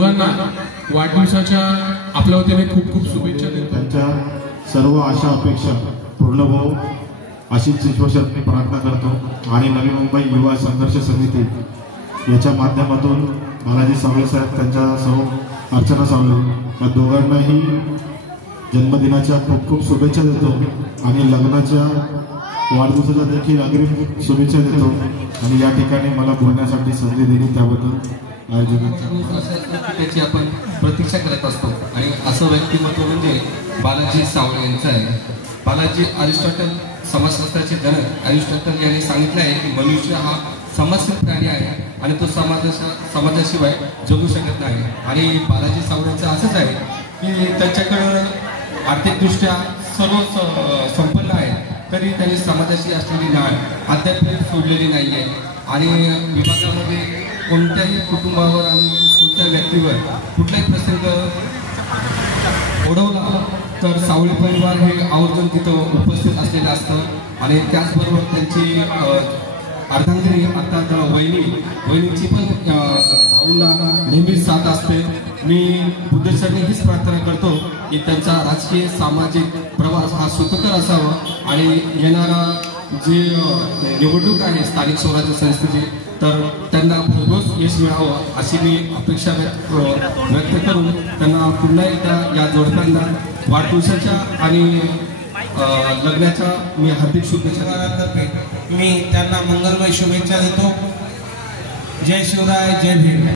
दोघांना वाढदिवसाच्या आपल्या वतीने खूप खूप शुभेच्छा देतो। त्यांच्या सर्व आशा अपेक्षा पूर्ण व्हावो अशीच ईश्वरचरणी मी प्रार्थना करतो। आणि नवी मुंबई युवा संघर्ष समिती याच्या माध्यमातून बालाजी सावळे साहेब, त्यांच्या सौ अर्चना सावळे या दोघांनाही जन्मदिनाच्या खूप खूप शुभेच्छा देतो आणि लग्नाच्या वाढदिवसाच्या देखील अग्रिम शुभेच्छा देतो। आणि या ठिकाणी मला बोलण्यासाठी संधी दिली त्याबद्दल त्याची आपण प्रतीक्षा करत असतो। आणि असं व्यक्तिमत्व म्हणजे बालाजी सावळे यांचं आहे। बालाजी अरिस्टॉटल समाजशास्त्राचे जनक अरिस्टॉटल यांनी सांगितलं आहे की मनुष्य हा समाजशील प्राणी आहे आणि तो समाजाशिवाय जगू शकत नाही। आणि बालाजी सावळेंचं असंच आहे की त्यांच्याकडं आर्थिकदृष्ट्या सर्व संपन्न आहे, तरी त्यांनी समाजाशी असलेली नाळ अद्याप सोडलेली नाही आहे। आणि विभागामध्ये कोणत्याही कुटुंबावर आणि कोणत्या व्यक्तीवर कुठलाही प्रसंग ओढवला तर सावळे परिवार हे आवर्जून तिथं उपस्थित असलेलं असतं। आणि त्याचबरोबर त्यांची अर्धांगिनी अर्थात वहिनीची पण भाऊंना नेहमीच साथ असते। मी बुद्धचरणी हीच प्रार्थना करतो की त्यांचा राजकीय सामाजिक प्रवास हा सुखकर असावा आणि येणारा जे निवडणूक आहे स्थानिक स्वराज्य संस्थेची तर त्यांना भरघोस यश मिळावं अशी मी अपेक्षा व्यक्त करून त्यांना पुन्हा एकदा या जोडप्यांना वाढदिवसाच्या आणि लग्नाच्या मी हार्दिक शुभेच्छा मी त्यांना मंगलमय शुभेच्छा देतो। जय शिवराय, जय भीम।